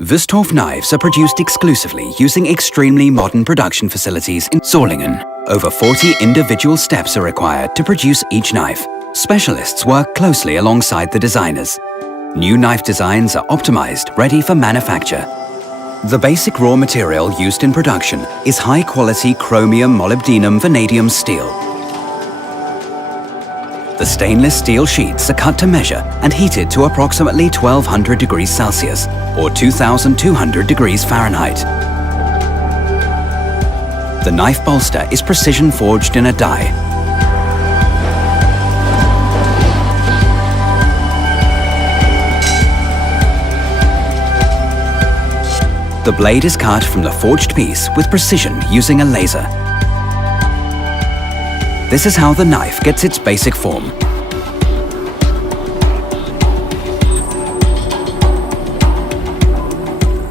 WÜSTHOF knives are produced exclusively using extremely modern production facilities in Solingen. Over 40 individual steps are required to produce each knife. Specialists work closely alongside the designers. New knife designs are optimized, ready for manufacture. The basic raw material used in production is high-quality chromium molybdenum vanadium steel. The stainless steel sheets are cut to measure and heated to approximately 1200 degrees Celsius or 2200 degrees Fahrenheit. The knife bolster is precision forged in a die. The blade is cut from the forged piece with precision using a laser. This is how the knife gets its basic form.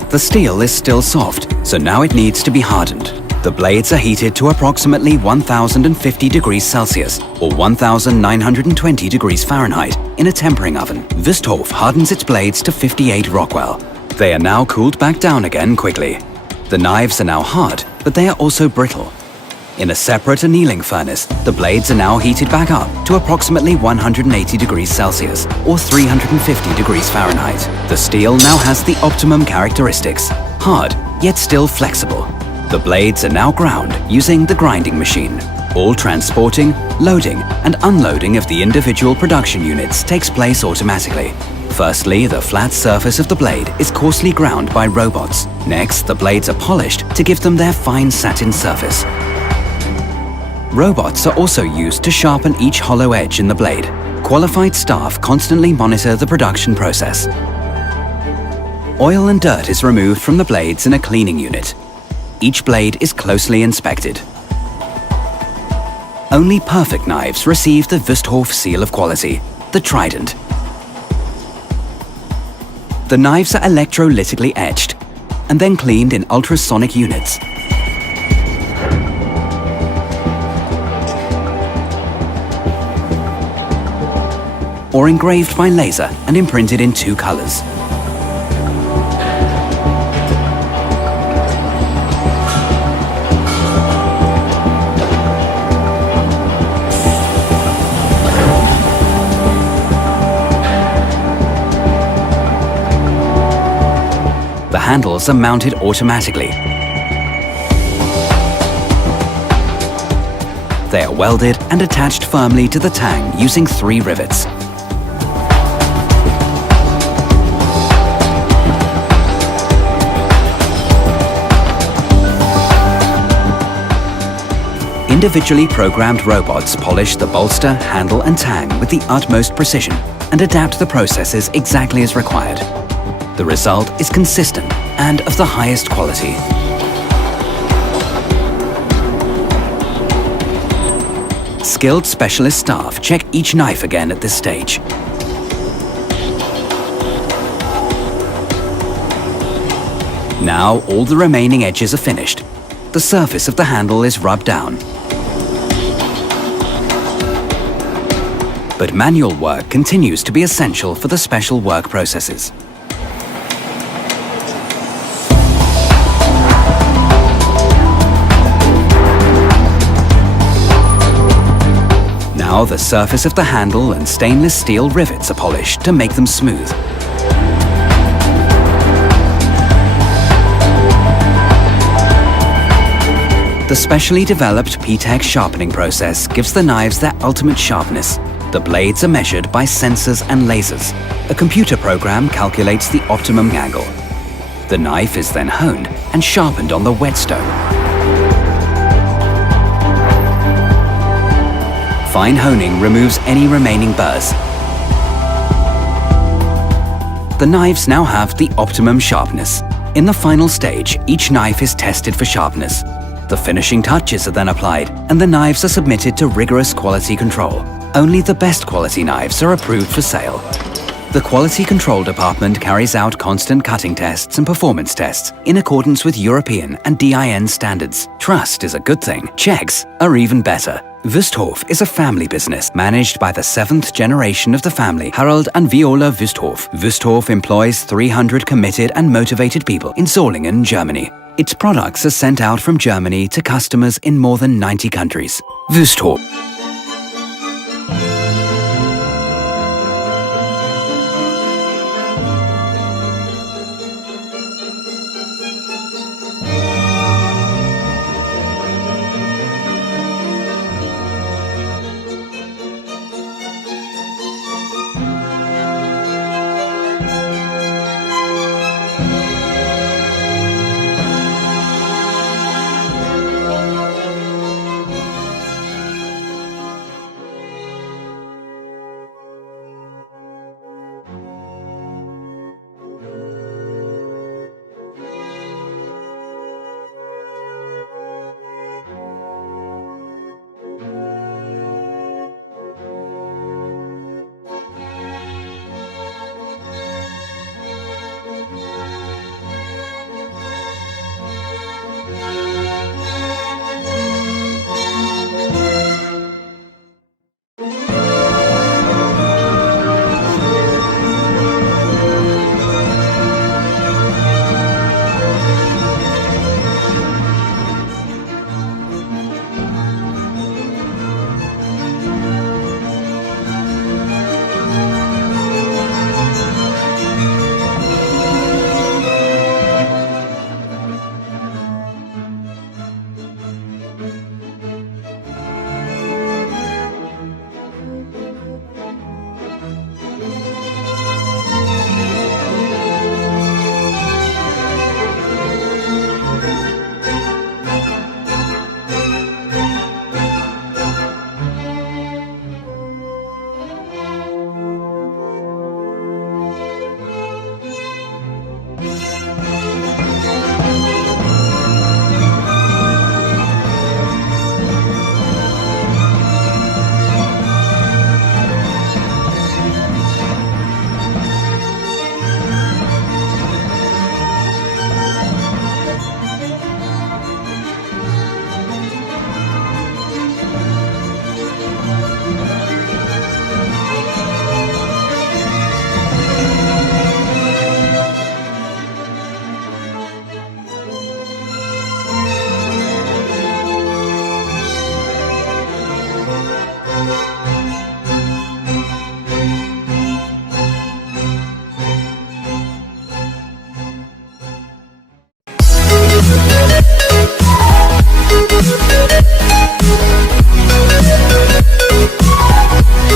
The steel is still soft, so now it needs to be hardened. The blades are heated to approximately 1050 degrees Celsius or 1920 degrees Fahrenheit in a tempering oven. WÜSTHOF hardens its blades to 58 Rockwell. They are now cooled back down again quickly. The knives are now hard, but they are also brittle. In a separate annealing furnace, the blades are now heated back up to approximately 180 degrees Celsius or 350 degrees Fahrenheit. The steel now has the optimum characteristics, hard yet still flexible. The blades are now ground using the grinding machine. All transporting, loading and unloading of the individual production units takes place automatically. Firstly, the flat surface of the blade is coarsely ground by robots. Next, the blades are polished to give them their fine satin surface. Robots are also used to sharpen each hollow edge in the blade. Qualified staff constantly monitor the production process. Oil and dirt is removed from the blades in a cleaning unit. Each blade is closely inspected. Only perfect knives receive the WÜSTHOF seal of quality, the Trident. The knives are electrolytically etched and then cleaned in ultrasonic units. Or engraved by laser and imprinted in 2 colors. The handles are mounted automatically. They are welded and attached firmly to the tang using 3 rivets. Individually programmed robots polish the bolster, handle and tang with the utmost precision and adapt the processes exactly as required. The result is consistent and of the highest quality. Skilled specialist staff check each knife again at this stage. Now all the remaining edges are finished. The surface of the handle is rubbed down. But manual work continues to be essential for the special work processes. Now the surface of the handle and stainless steel rivets are polished to make them smooth. The specially developed P-TECH sharpening process gives the knives their ultimate sharpness. The blades are measured by sensors and lasers. A computer program calculates the optimum angle. The knife is then honed and sharpened on the whetstone. Fine honing removes any remaining burrs. The knives now have the optimum sharpness. In the final stage, each knife is tested for sharpness. The finishing touches are then applied and the knives are submitted to rigorous quality control. Only the best quality knives are approved for sale. The Quality Control Department carries out constant cutting tests and performance tests in accordance with European and DIN standards. Trust is a good thing. Checks are even better. WÜSTHOF is a family business managed by the 7th generation of the family, Harald and Viola WÜSTHOF. WÜSTHOF employs 300 committed and motivated people in Solingen, Germany. Its products are sent out from Germany to customers in more than 90 countries. WÜSTHOF.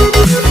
We'll be right back.